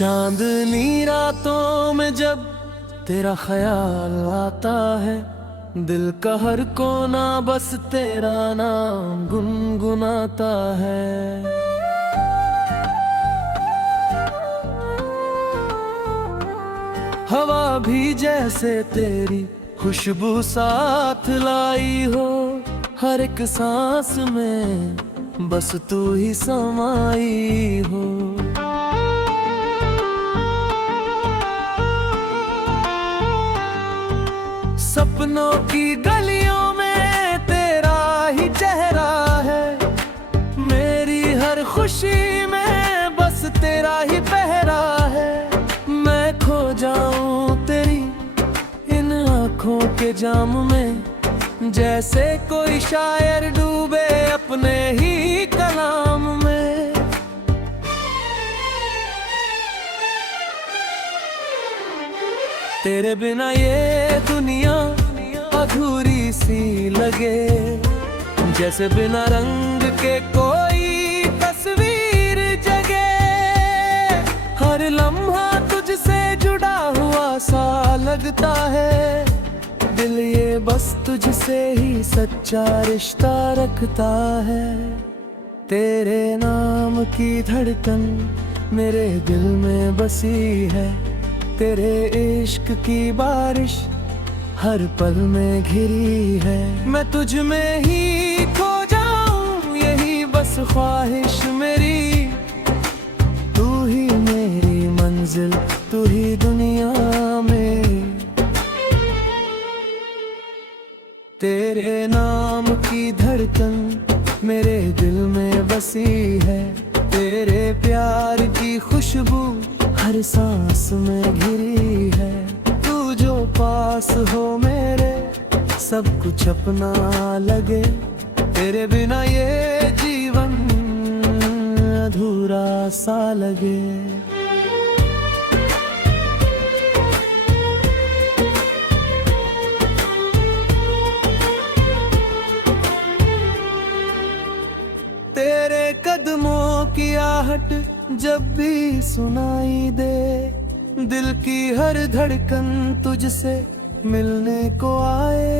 चांदनी रातों में जब तेरा ख्याल आता है, दिल का हर कोना बस तेरा नाम गुनगुनाता है। हवा भी जैसे तेरी खुशबू साथ लाई हो, हर एक सांस में बस तू ही समाई हो। सपनों की गलियों में तेरा ही चेहरा है, मेरी हर खुशी में बस तेरा ही पहरा है। मैं खो जाऊं तेरी इन आँखों के जाम में, जैसे कोई शायर डूबे अपने ही कलाम में। तेरे बिना ये दुनिया अधूरी सी लगे, जैसे बिना रंग के कोई तस्वीर जगे। हर लम्हा तुझसे जुड़ा हुआ सा लगता है, दिल ये बस तुझसे ही सच्चा रिश्ता रखता है। तेरे नाम की धड़कन मेरे दिल में बसी है, तेरे इश्क की बारिश हर पल में घिरी है। मैं तुझ में ही खो जाऊं यही बस ख्वाहिश मेरी, तू ही मेरी मंजिल तू ही दुनिया में। तेरे नाम की धड़कन मेरे दिल में बसी है, तेरे प्यार की खुशबू हर सांस में घिरी है। तू जो पास हो मेरे सब कुछ अपना लगे, तेरे बिना ये जीवन अधूरा सा लगे। तेरे कदमों की आहट जब भी सुनाई दे, दिल की हर धड़कन तुझसे मिलने को आए।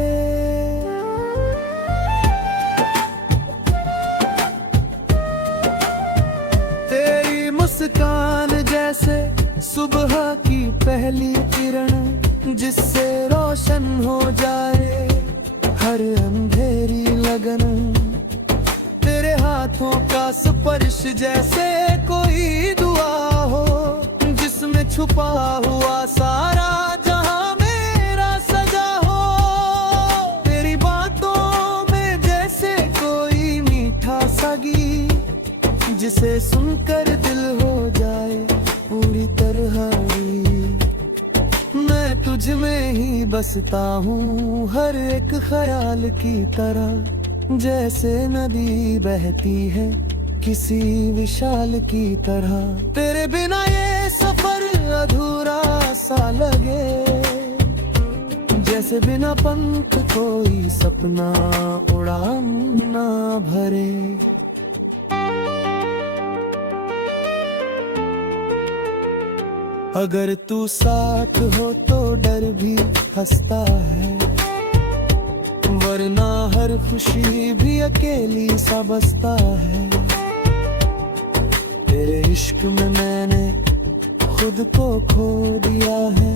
तेरी मुस्कान जैसे सुबह की पहली किरण, जिससे रोशन हो जाए हर अंधेरी लगन। तेरे हाथों का स्पर्श जैसे कोई दुआ हो, जिसमें छुपा हुआ सारा जहां मेरा सजा हो। तेरी बातों में जैसे कोई मीठा सा गीत, जिसे सुनकर दिल हो जाए पूरी तरह ही। मैं तुझ में ही बसता हूँ हर एक ख्याल की तरह, जैसे नदी बहती है किसी विशाल की तरह। तेरे बिना ये सफर अधूरा सा लगे, जैसे बिना पंख कोई सपना उड़ान ना भरे। अगर तू साथ हो तो डर भी हंसता है, वरना हर खुशी भी अकेली सा बसता है। तेरे इश्क में मैंने खुद को खो दिया है,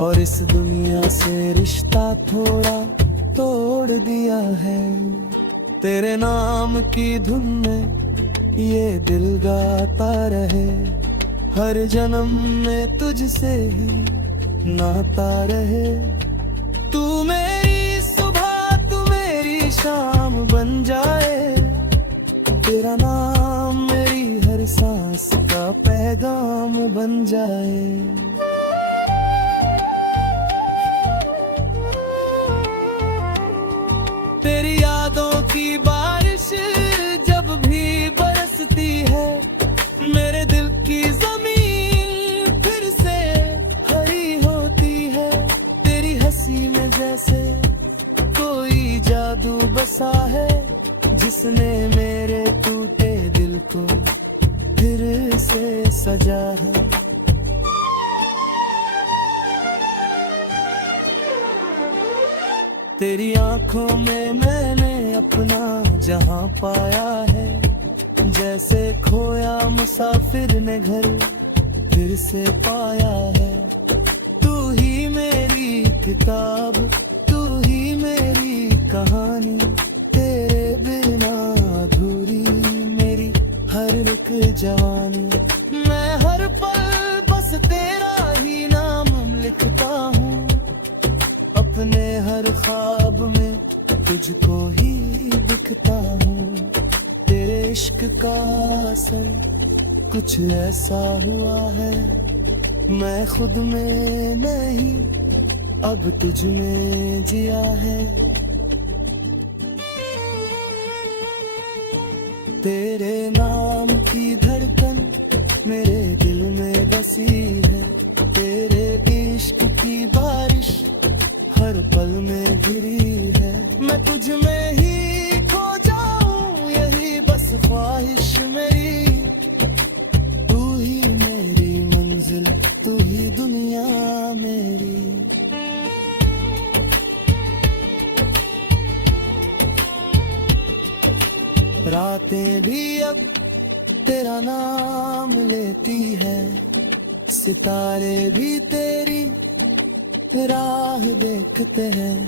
और इस दुनिया से रिश्ता थोड़ा तोड़ दिया है। तेरे नाम की धुन में ये दिल गाता रहे, हर जन्म में तुझसे ही नाता रहे। तू मेरी सुबह तू मेरी शाम बन जाए, तेरा नाम मेरी हर सांस का पैगाम बन जाए। तेरी यादों की बारिश जब भी बरसती है, मेरे दिल की जमीन फिर से हरी होती है। तेरी हंसी में जैसे कोई जादू बसा है, जिसने मेरे टूटे दिल को फिर से सजा है। तेरी आंखों में मैंने अपना जहां पाया है, जैसे खोया मुसाफिर ने घर फिर से पाया है। तू ही मेरी किताब, तू ही मेरी कहानी, तेरे बिना अधूरी मेरी हर एक जवानी। मैं हर पल बस तेरा ही नाम लिखता हूँ, अपने हर ख्वाब में तुझको ही दिखता हूँ। तेरे इश्क का असर कुछ ऐसा हुआ है, मैं खुद में नहीं अब तुझ में जिया है। तेरे नाम की धड़कन मेरे दिल में बसी है, तेरे इश्क की बारिश हर पल में गिरी है। मैं तुझ में ही खो जाऊं यही बस ख्वाहिश मेरी, तू ही मेरी मंजिल, तू ही दुनिया मेरी। रातें भी अब तेरा नाम लेती है, सितारे भी तेरी राह देखते हैं।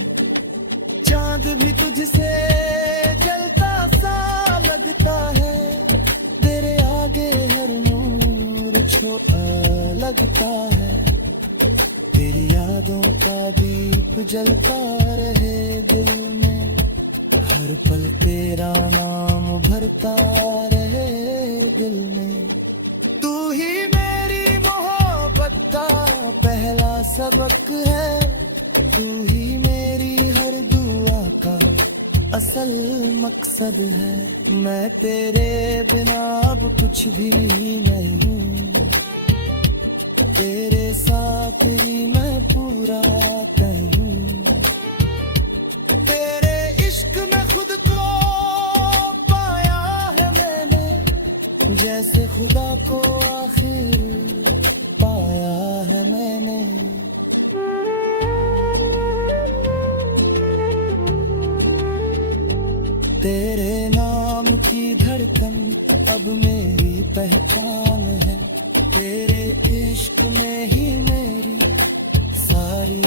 चांद भी तुझसे जलता सा लगता है, तेरे आगे हर नूर छोटा लगता है। तेरी यादों का दीप जलता रहे दिल में, हर पल तेरा नाम भरता रहे दिल में। तू ही मेरी मोहब्बत का पहला सबक है, तू ही मेरी हर दुआ का असल मकसद है। मैं तेरे बिना अब कुछ भी नहीं हूँ, तेरे साथ ही मैं पूरा कहूँ। तेरे इश्क में खुद को पाया है मैंने, जैसे खुदा को आखिर पाया है मैंने। तेरे नाम की धड़कन अब मेरी पहचान है, तेरे इश्क में ही मेरी सारी